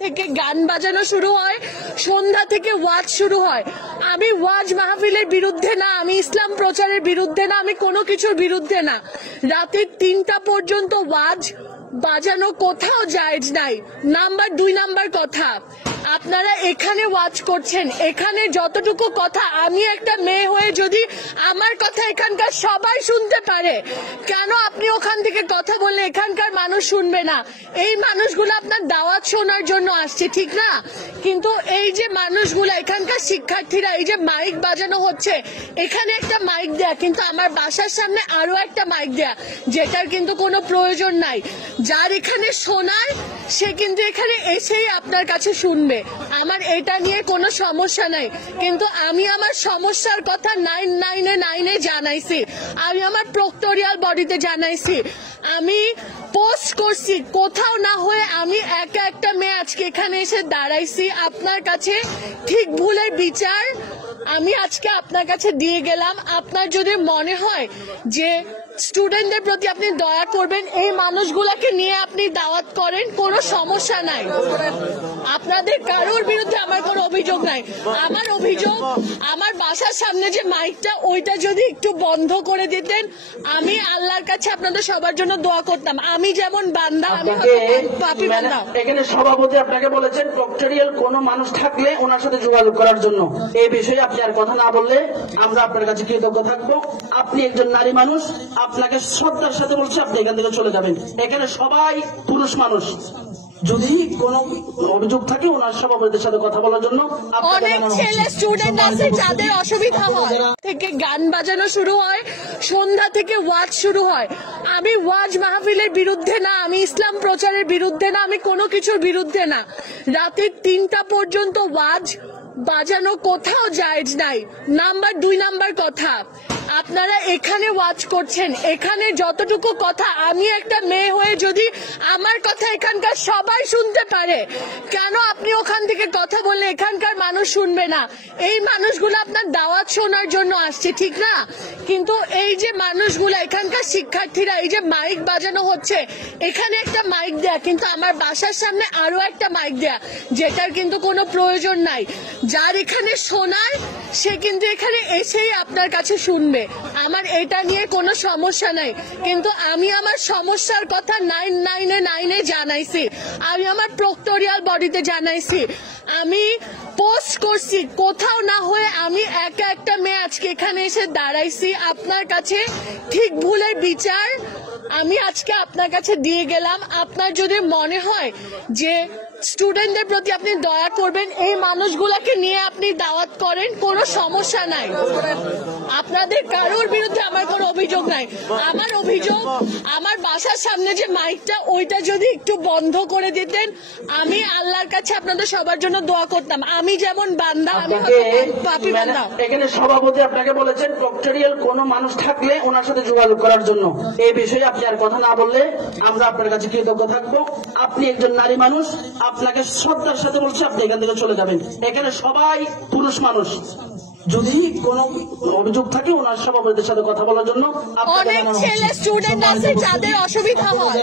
থেকে গান বাজানো শুরু হয়, সন্ধ্যা থেকে ওয়াজ শুরু হয়। আমি ওয়াজ মাহফিলের বিরুদ্ধে না, আমি ইসলাম প্রচারের বিরুদ্ধে না, আমি কোনো কিছুর বিরুদ্ধে না। রাতের 3টা পর্যন্ত ওয়াজ বাজানো কোথাও জায়েজ নাই। নাম্বার 2 নাম্বার কথা, আপনারা এখানে ওয়াজ করছেন, এখানে যতটুকু কথা, আমি একটা মেয়ে হয়ে যদি আমার কথা এখানকার সবাই শুনতে পারে, কেন আপনি ওখান থেকে কথা বললে এখানকার মানুষ শুনবে না? এই মানুষগুলো আপনার দাওয়াত শোনার জন্য আসছে, ঠিক না? কিন্তু এই যে মানুষগুলো, এখানকার শিক্ষার্থীরা, এই যে মাইক বাজানো হচ্ছে, এখানে একটা মাইক দেয়া, কিন্তু আমার বাসার সামনে আরো একটা মাইক দেয়া, যেটার কিন্তু কোনো প্রয়োজন নাই। যার এখানে শোনার, সে কিন্তু এখানে এসেই আপনার কাছে শুনবে। আমার এটা নিয়ে কোনো সমস্যা নাই, কিন্তু আমি আমার সমস্যার কথা 999 জানাইছি, আমি আমার প্রক্টোরিয়াল বডিতে জানাইছি, আমি পোস্ট করছি। কোথাও না হয়ে আমি একা একটা মেয়ে আজকে এখানে এসে দাঁড়াইছি আপনার কাছে। ঠিক ভুলের বিচার আমি আজকে আপনার কাছে দিয়ে গেলাম। আপনার যদি মনে হয় যে স্টুডেন্টদের প্রতি আপনি দয়া করবেন, এই মানুষগুলোকে নিয়ে আপনি দাওয়াত করেন, কোনো সমস্যা নাই। আপনাদের কারোর বিরুদ্ধে আমার কোনো অভিযোগ নাই। আমার অভিযোগ, আমার বাসার সামনে যে মাইকটা, ওইটা যদি একটু বন্ধ করে দিতেন, আমি আল্লাহর কাছে আপনাদের সবার জন্য দোয়া করতাম। আমি যেমন বান্দা, আমি পাপী বান্দা। এখানে সভাপতি আপনাকে বলেছেন প্রক্টোরিয়াল কোনো মানুষ থাকলে ওনার সাথে যোগাযোগ করার জন্য। এই বিষয়ে আপনি আর কথা না বললে আমরা আপনার কাছে কৃতজ্ঞ থাকবো। আপনি একজন নারী মানুষ, আপনাকে শ্রদ্ধার সাথে বলছি আপনি এখান থেকে চলে যাবেন। এখানে সবাই পুরুষ মানুষ, যদি কোনো অভিযোগ থাকে ওনার সভাপতিদের সাথে কথা বলার জন্য। অনেক ছেলে স্টুডেন্ট আছে যাদের অসুবিধা হয়, থেকে গান বাজানো শুরু হয়, সন্ধ্যা থেকে ওয়াজ শুরু হয়। আমি ওয়াজ মাহফিলের বিরুদ্ধে না, আমি ইসলাম প্রচারের বিরুদ্ধে না, আমি কোনো কিছুর বিরুদ্ধে না। রাতের 3টা পর্যন্ত ওয়াজ বাজানো কোথাও জায়েজ নাই। নাম্বার 2 নাম্বার কথা, আপনারা এখানে ওয়াজ করছেন, এখানে যতটুকু কথা, আমি একটা মেয়ে হয়ে যদি আমার কথা এখানকার সবাই শুনতে পারে, কেন আপনি ওখান থেকে কথা বললে এখানকার মানুষ শুনবে না? এই মানুষগুলো আপনার দাওয়াত শোনার জন্য আসছে, ঠিক না? কিন্তু এই যে মানুষগুলো, এখানকার শিক্ষার্থীরা, এই যে মাইক বাজানো হচ্ছে, এখানে একটা মাইক দেয়া, কিন্তু আমার বাসার সামনে আরো একটা মাইক দেয়া, যেটার কিন্তু কোনো প্রয়োজন নাই। যার এখানে শোনার, সে কিন্তু এখানে এসেই আপনার কাছে শুনবে। আমার এটা নিয়ে কোনো সমস্যা নাই, কিন্তু আমি আমার সমস্যার কথা 999 জানাইছি, আমি আমার প্রক্টোরিয়াল বডিতে জানাইছি, আমি পোস্ট করছি। কোথাও না হয়ে আমি একা একটা মেয়ে আজকে এখানে এসে দাঁড়াইছি আপনার কাছে। ঠিক ভুলের বিচার আমি আজকে আপনার কাছে দিয়ে গেলাম। আপনার যদি মনে হয় যে স্টুডেন্টদের প্রতি আপনি দয়া করবেন, এই মানুষগুলোকে নিয়ে আপনি দাওয়াত করেন, কোনো সমস্যা নাই। আপনাদের কারোর বিরুদ্ধে আমার কোনো অভিযোগ নাই। আমার অভিযোগ, আমার বাসার সামনে যে মাইকটা, ওইটা যদি একটু বন্ধ করে দিতেন, আমি আল্লাহর কাছে আপনাদের সবার জন্য দোয়া করতাম। আমি যেমন বান্দা, আমি পাপী বান্দা। এখানে সভাপতি আপনাকে বলেছেন প্রক্টোরিয়াল কোনো মানুষ থাকলে ওনার সাথে যোগাযোগ করার জন্য। এই বিষয়ে আপনি আর কথা না বললে আমরা আপনার কাছে কৃতজ্ঞ থাকবো। আপনি একজন নারী মানুষ, আপনাকে শ্রদ্ধার সাথে বলছি আপনি এখান থেকে চলে যাবেন। এখানে সবাই পুরুষ মানুষ, যদি কোনো অভিযোগ থাকে ওনার সভাপতিদের সাথে কথা বলার জন্য। অনেক ছেলে স্টুডেন্ট আছে যাদের অসুবিধা হয়।